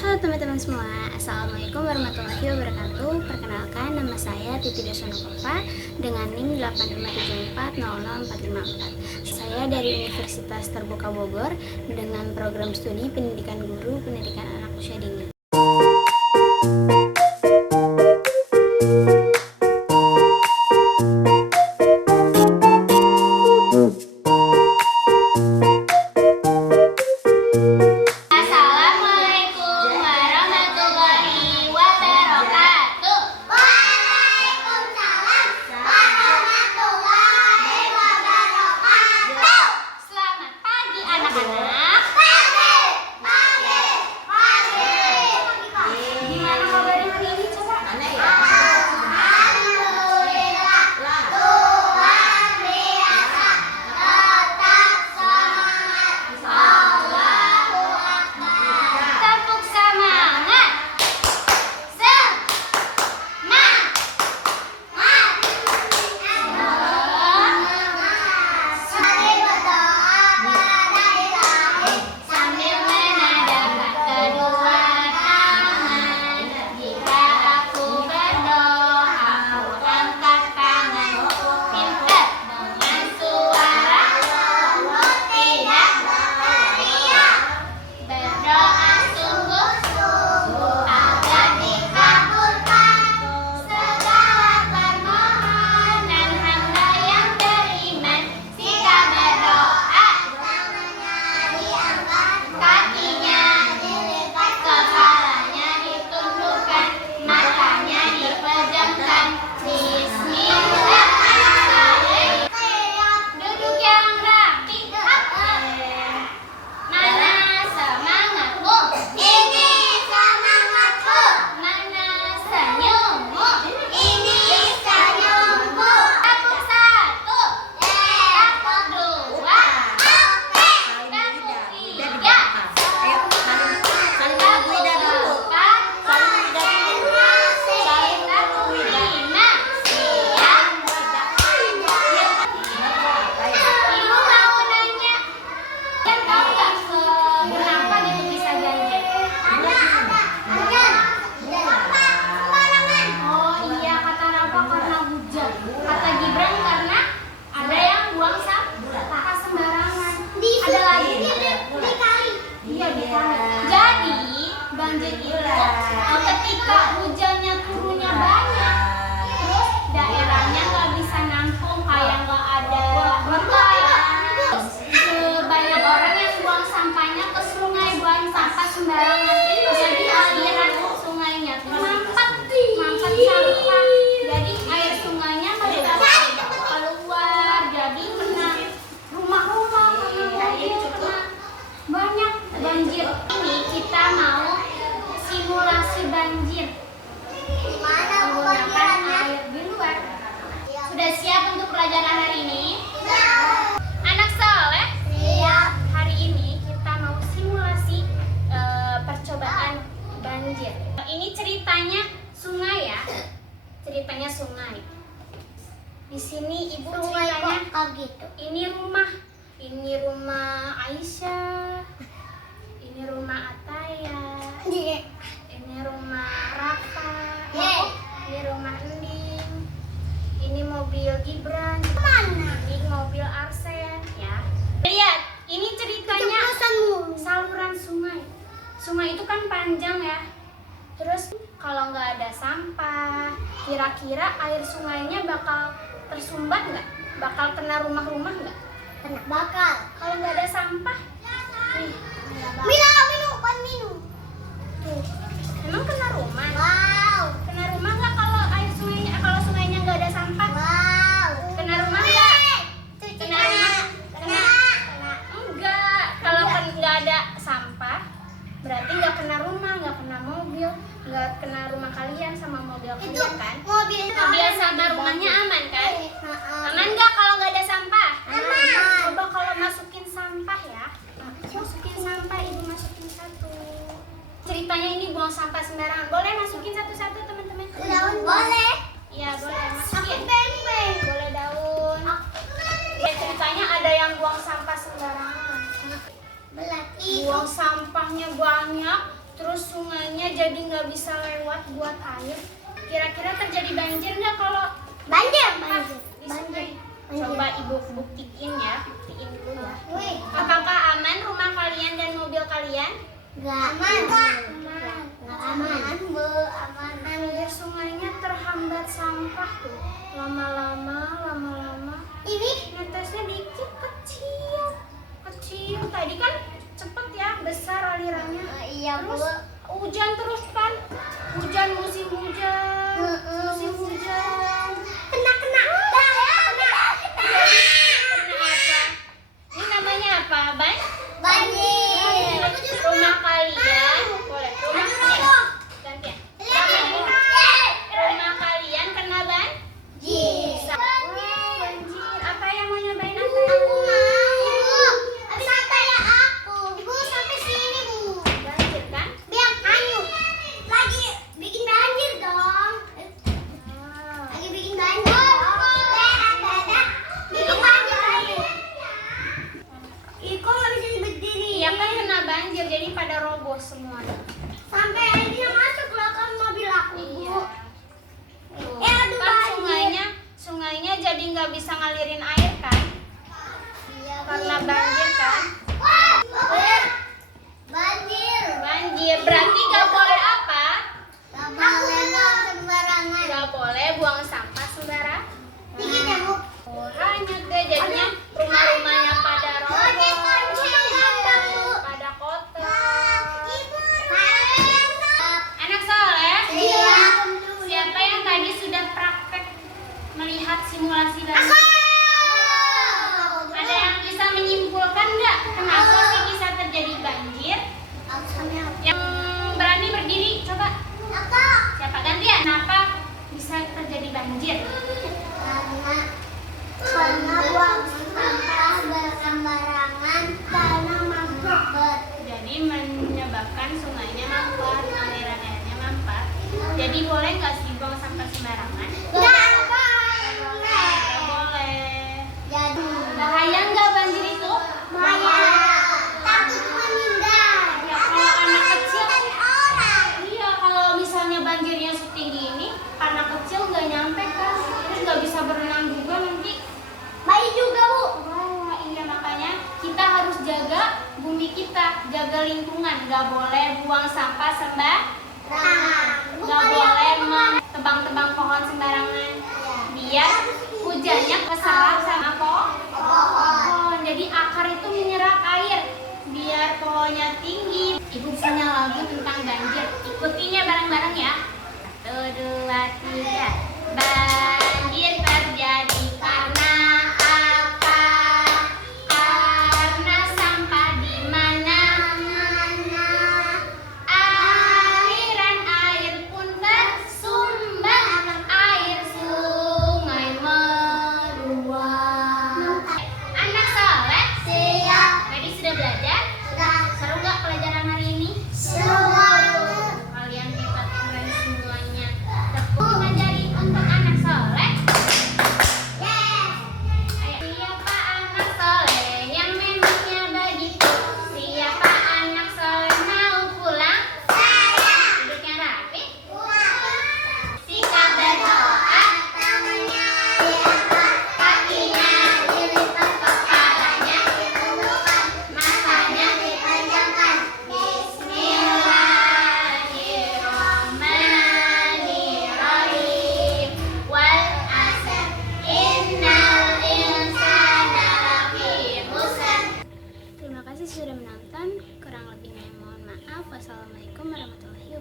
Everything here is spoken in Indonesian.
Halo teman-teman semua, Assalamualaikum warahmatullahi wabarakatuh. Perkenalkan, nama saya Titi Dasanokova dengan NIM 857400454. Saya dari Universitas Terbuka Bogor dengan program studi Pendidikan Guru, Pendidikan Anak Usia Dini. Jadi banjir itu ketika hujannya turunnya banyak, terus daerahnya nggak bisa nampung, kayak nggak ada tempat. Sebanyak orang yang buang sampahnya ke sungai, buang sampah sembarangan. Jadi aliran sungainya tuh mampet sampah. Jadi air sungainya nggak bisa keluar. Jadi kena rumah-rumah, banyak banjir. Ini kita mau simulasi banjir menggunakan air di luar. Sudah siap untuk pelajaran hari ini? Anak soleh? Siap. Hari ini kita mau simulasi percobaan banjir. Ini ceritanya sungai ya. Ceritanya sungai. Di sini ibu ceritanya gitu. Ini rumah Aisyah. Ini rumah Ataya. Ini rumah Rafa. Ini rumah Ending. Ini mobil Gibran. Ini mobil Arsen ya. Lihat, ini ceritanya saluran sungai. Sungai itu kan panjang ya. Terus kalau nggak ada sampah, kira-kira air sungainya bakal tersumbat nggak? Bakal kena rumah-rumah nggak? Kena bakal. Kalau nggak ada sampah, Minum. tuh, emang kena rumah? Wow. Kena rumah nggak kalau sungainya nggak ada sampah? Wow. Kena rumah nggak? Kena rumah? Kena. Enggak. Kalau kan nggak ada sampah, berarti nggak kena rumah, nggak kena mobil, nggak kena rumah kalian sama mobil kalian kan? Mobil sama rumahnya aman kan? Aman nggak kalau nggak ada sampah? Aman. Coba kalau masukin sampah ya. Masukin sampah, ibu masukin satu. Ceritanya ini buang sampah sembarangan. Boleh masukin satu-satu teman-teman? Daun boleh. Iya boleh masukin. Pempek. Boleh daun. Ceritanya ada yang buang sampah sembarangan. Belati. Buang sampahnya banyak, terus sungai jadi nggak bisa lewat buat air. Kira-kira terjadi banjir nggak kalau Banjir. di sungai? Coba ibu buktiin ya, buktiin dulu ya. Wih. Apakah aman rumah kalian dan mobil kalian? Nggak aman. Nggak aman. Aman. Air sungainya terhambat sampah tuh. Lama-lama. Ini Netesnya dikit kecil. Tadi kan cepet ya, besar alirannya. iya Bu. Terus hujan terus kan? Musim hujan. Kena. Kena apa? Ini namanya apa, Ban? Banjir. Rumah kalian, boleh. Gantian. Rumah kalian kena banjir. Banjir. Apa yang mau nyobain apa? Ibu sampai sini Bu. Banjir kan? Biar lagi bikin banjir dong. Ah. Lagi bikin banjir. Bikin banjir. Iko nggak bisa berdiri. Iya kan kena banjir, jadi pada roboh semuanya. Sampai airnya masuk belakang mobil aku Bu. Iya. Tuh, Aduh, kan banjir. sungainya jadi nggak bisa ngalirin air kan? Iya, Karena banjir kan? Banjir berarti nggak boleh apa? Sembarangan. Nggak boleh buang sampah sembarangan. Dikit ya Bu. Oh, hanyut deh jadinya rumah-rumahnya pada roboh, pada kotor. Anak soleh, siapa yang tadi sudah praktek melihat simulasi banjir? Ada yang bisa menyimpulkan nggak kenapa sih bisa terjadi banjir? Yang berani berdiri, coba. Siapa gantian? Kenapa bisa terjadi banjir? Karena buang sampah bersembarangan karena mampet. Jadi menyebabkan sungainya mampet, aliran-airnya mampet. Jadi boleh nggak sih buang sampah sembarangan? Nggak Nggak boleh. Jadi Bahaya nggak banjir itu? bahaya. Takut meninggal. Ya, kalau anak kecil, orang. iya kalau misalnya banjirnya setinggi ini, anak kecil nggak nyampe kan, terus nggak bisa berenang juga nanti. Bayi juga Bu. Wah, iya makanya kita harus jaga bumi kita, jaga lingkungan, nggak boleh buang sampah nggak boleh tebang-tebang pohon sembarangan, biar hujannya keserap sama pohon. Jadi akar itu menyerap air, biar pohonnya tinggi. Ibu punya lagu tentang banjir, ikutinya bareng-bareng ya. 1, 2, 3. Banjir terjadi karena apa? Karena sampah di mana-mana. Aliran air pun bersumber, air sungai meluap. Anak soleh, Siap. tadi sudah belajar? Seru nggak pelajaran hari ini? Kalian hebat, keren semuanya. Tepuk jari untuk anak soleh. Ayo. Siapa anak soleh yang memangnya begitu? Siapa anak soleh mau pulang? Duduknya rapi. Sikap berdoa, kakinya dilipat, kepalanya ditundukkan, matanya dipanjangkan. Bismillahirrahmanirrahim. Wal 'asr, innal insana lafi khusr. Terima kasih sudah menonton. Kurang lebihnya mohon maaf. Wassalamualaikum warahmatullahi wabarakatuh.